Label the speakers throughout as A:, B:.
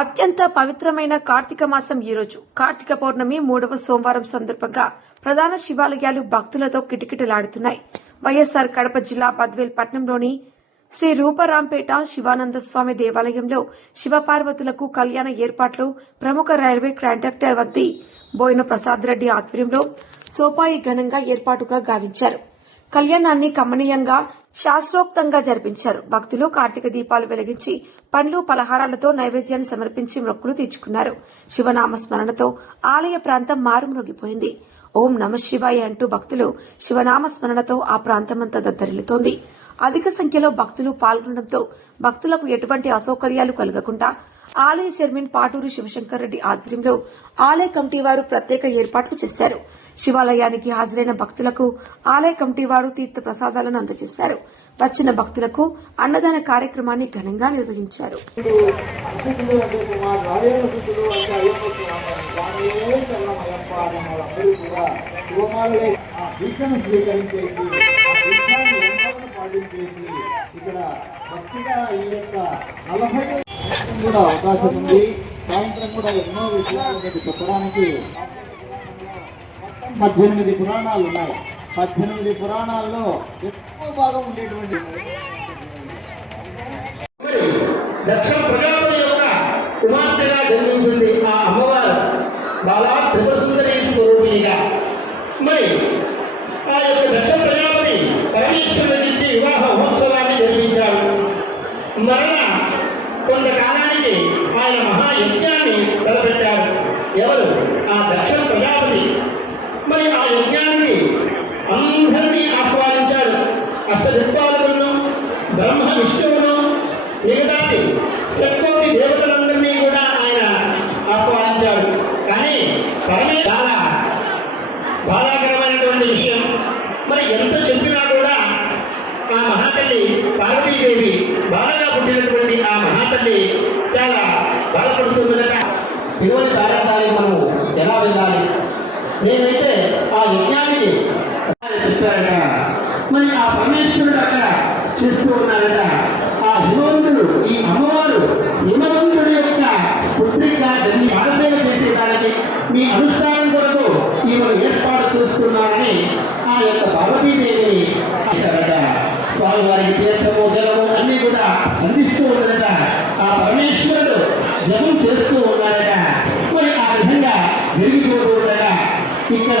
A: అత్యంత పవిత్రమైన కార్తీక మాసం ఈరోజు. కార్తీక పౌర్ణమి మూడవ సోమవారం సందర్భంగా ప్రధాన శివాలయాలు భక్తులతో కిటకిటలాడుతున్నాయి. వైఎస్సార్ కడప జిల్లా బద్వేల్ పట్నంలోని శ్రీ రూపరాంపేట శివానంద స్వామి దేవాలయంలో శివపార్వతులకు కళ్యాణ ఏర్పాట్లు ప్రముఖ రైల్వే కాంట్రాక్టర్ వద్ది బోయిన ప్రసాద్ రెడ్డి ఆధ్వర్యంలో సోపాయి ఘనంగా ఏర్పాటుగా గావించారు. కళ్యాణాన్ని కమనీయంగా శాస్త్రోక్తంగా జరిపించారు. భక్తులు కార్తీక దీపాలు వెలిగించి పండ్లు పలహారాలతో నైవేద్యాన్ని సమర్పించి మొక్కులు తీర్చుకున్నారు. శివనామ స్మరణతో ఆలయ ప్రాంతం మారుమ్రోగిపోయింది ఓం నమ శివాయ అంటూ భక్తులు శివనామ స్మరణతో ఆ ప్రాంతమంతా దద్దరిల్లుతోంది. అధిక సంఖ్యలో భక్తులు పాల్గొనడంతో భక్తులకు ఎటువంటి అసౌకర్యాలు కలగకుండా ఆలయ చైర్మన్ పాటూరి శివశంకర్ రెడ్డి ఆధ్వర్యంలో ఆలయ కమిటీ వారు ప్రత్యేక ఏర్పాట్లు చేశారు. శివాలయానికి హాజరైన భక్తులకు ఆలయ కమిటీ వారు తీర్థ ప్రసాదాలను అందజేశారు. వచ్చిన భక్తులకు అన్నదాన కార్యక్రమాన్ని ఘనంగా నిర్వహించారు.
B: స్వీకరించేసి పాటించేసి ఇక్కడ భక్తిగా ఈ యొక్క నలభై కూడా అవకాశం ఉంది. సాయంత్రం కూడా ఎన్నో విషయాలు చెప్పడానికి పద్దెనిమిది పురాణాలు ఉన్నాయి. పద్దెనిమిది పురాణాల్లో ఎక్కువ భాగం ఉండేటువంటి
C: దక్ష ప్రజాపతి యొక్క కుమార్తెగా జన్మించింది ఆ అమ్మవారు. బాలా త్రిపురసుందరి స్వరూపిణిగా. మరి ఆ యొక్క దక్ష ప్రజాపతి పరమేశ్వరుడు మరణ కొంతకాలానికి ఆయన మహాయజ్ఞాన్ని తలపెట్టారు. ఎవరు? ఆ దక్ష ప్రజాపతి. మరి ఆ యజ్ఞానికి అందరినీ ఆహ్వానించారు. అష్టదిక్పాలకులను బ్రహ్మ విష్ణువును మిగతాది శక్కోటి దేవతలందరినీ కూడా ఆయన ఆహ్వానించారు. కానీ పరమే చాలా బాధాకరమైనటువంటి విషయం. మరి ఎంత చెప్పినా ఆ మహాతల్లి పార్వతీదేవి బాలగా పుట్టినటువంటి ఆ మహాతల్లి చాలా బాధపడుతుందట. ఇటువంటి కార్యక్రమాన్ని మనం ఎలా వెళ్ళాలి? నేనైతే ఆ యజ్ఞానికి చెప్పారట. మరి ఆ పరమేశ్వరుడు అక్కడ చూస్తూ ఉన్నారట. ఆ హిమవంతుడు ఈ అమ్మవారు హిమవంతుడు యొక్క పుత్రిక దాన్ని ఆలసేవ చేసేదానికి మీ అనుష్ఠానం కొరకు ఈమెను ఏర్పాటు చూస్తున్నారని ఆ యొక్క పార్వతీదేవిని చేశారట స్వామివారికి తీర్థము జలము అన్ని కూడా అందిస్తూ ఉన్నారట ఆ పరమేశ్వరుడు జపం చేస్తూ ఉన్నారట మరి ఆ విధంగా జరిగిపోతూ ఉండగా ఇక్కడ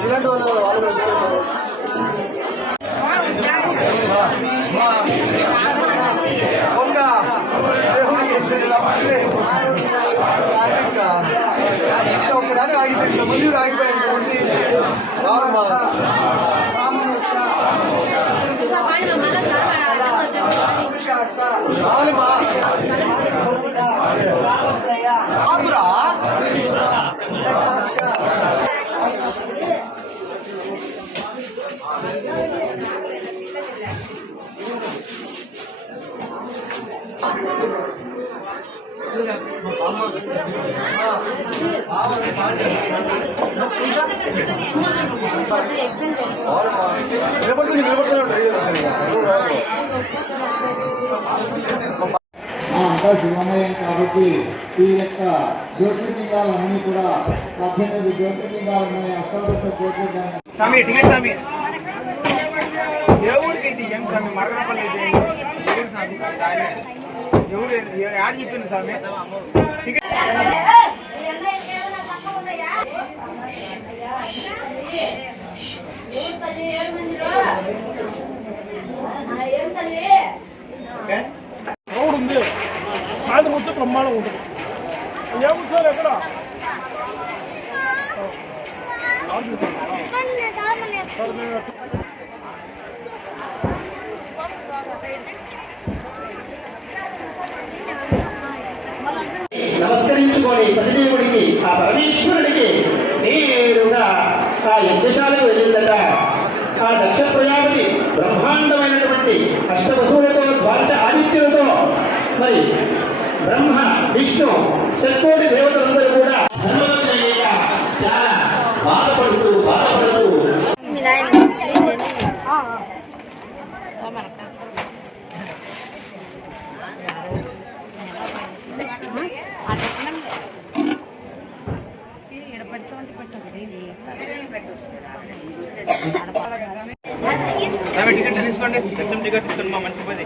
B: ఇలాంటి వాళ్ళు వాళ్ళు వచ్చారు దొంగ దేవుడు చేసేది ఒకదాని ఆగిపోయింది ముందు ఆగిపోయింది ఉంది రామా రామా ఆపురా నిలబడుతుంది నిలబడుతున్నాడు అంతా శివమయం కాబట్టి ఈ యొక్క జ్యోతిర్లింగాలన్నీ కూడా పద్దెనిమిది జ్యోతిర్లింగాలు. ఉన్నాయి అష్టాదశ జ్యోతిర్లింగాలు
D: ఎవరికి ఇది ఏం స్వామి? స్వామి. ఎవరు యాడ్ చెప్పింది స్వామి.
E: వస్తే బ్రహ్మాండం ఉంటుంది ఏముంది సార్ ఎక్కడ సార్ మేము
C: నమస్కరించుకొని ప్రతిదేవుడికి ఆ పరమేశ్వరుడికి విష్ణు శక్కోటి దేవతలందరూ కూడా చాలా బాధపడుతూ బాధపడుతూ.
D: టికెట్ తీసుకోండి. దర్శనం టికెట్ తీసుకోండి మా మంచి పది